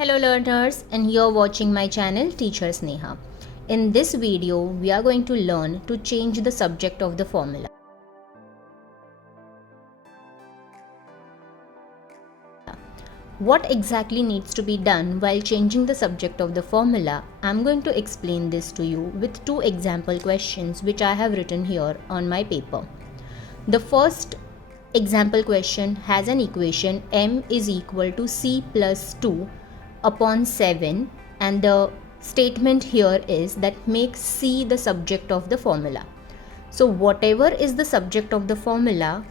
Hello learners, and you're watching my channel Teacher Sneha. In this video, we are going to learn to change the subject of the formula. What exactly needs to be done while changing the subject of the formula? I'm going to explain this to you with two example questions which I have written here on my paper. The first example question has an equation m is equal to c plus 2 upon 7, and the statement here is that make c the subject of the formula. So whatever is the subject of the formula,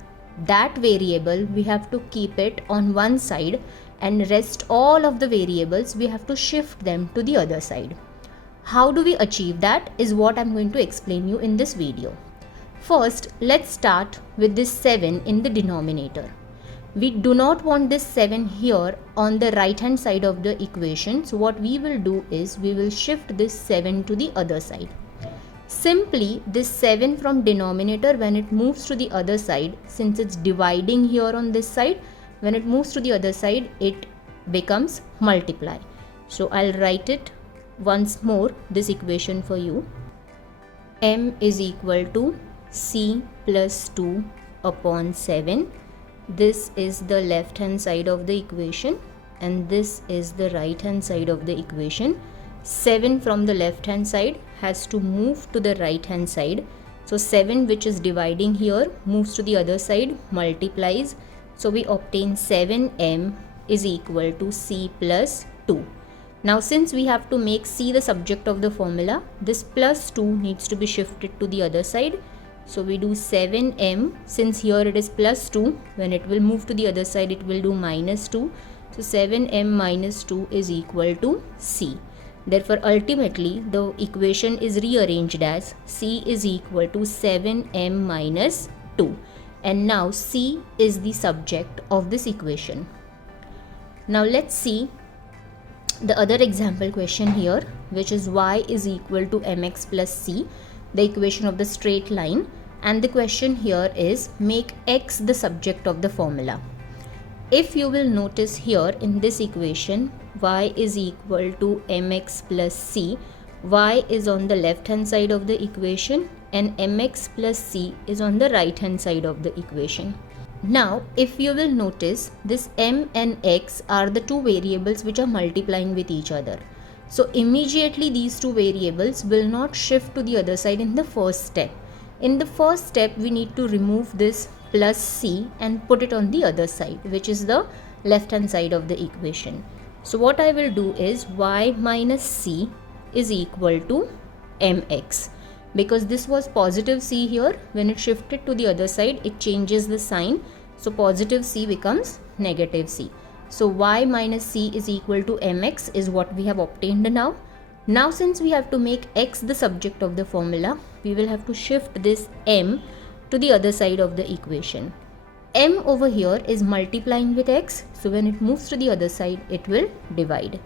that variable we have to keep it on one side, and rest all of the variables we have to shift them to the other side. How do we achieve that is what I'm going to explain you in this video. First, let's start with this 7 in the denominator. We do not want this 7 here on the right hand side of the equation. So what we will do is we will shift this 7 to the other side. Simply this 7 from denominator, when it moves to the other side, since it's dividing here on this side, when it moves to the other side it becomes multiply. So I'll write it once more, this equation for you. M is equal to c plus 2 upon 7. This is the left hand side of the equation and this is the right hand side of the equation. 7 from the left hand side has to move to the right hand side. So 7 which is dividing here moves to the other side, multiplies. So we obtain 7m is equal to c plus 2. Now since we have to make c the subject of the formula, this plus 2 needs to be shifted to the other side. So we do 7m, since here it is plus 2, when it will move to the other side it will do minus 2. So 7m minus 2 is equal to c. Therefore ultimately the equation is rearranged as c is equal to 7m minus 2. And now c is the subject of this equation. Now let's see the other example question here, which is y is equal to mx plus c, the equation of the straight line. And the question here is make x the subject of the formula. If you will notice here in this equation, y is equal to mx plus c, y is on the left hand side of the equation and mx plus c is on the right hand side of the equation. Now if you will notice, this m and x are the two variables which are multiplying with each other. So immediately these two variables will not shift to the other side in the first step. In the first step, we need to remove this plus c and put it on the other side, which is the left hand side of the equation. So what I will do is y minus c is equal to mx. Because this was positive c here, when it shifted to the other side, it changes the sign. So positive c becomes negative c. So y minus c is equal to mx is what we have obtained now. Now since we have to make x the subject of the formula, we will have to shift this m to the other side of the equation. M over here is multiplying with x, so when it moves to the other side, it will divide.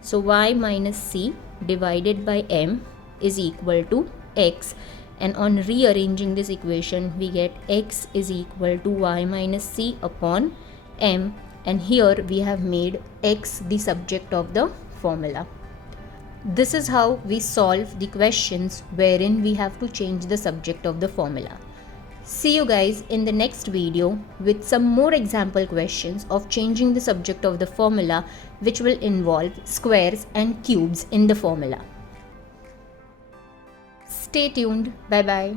So y minus c divided by m is equal to x, and on rearranging this equation, we get x is equal to y minus c upon m, and here we have made x the subject of the formula. This is how we solve the questions wherein we have to change the subject of the formula. See you guys in the next video with some more example questions of changing the subject of the formula, which will involve squares and cubes in the formula. Stay tuned. Bye bye.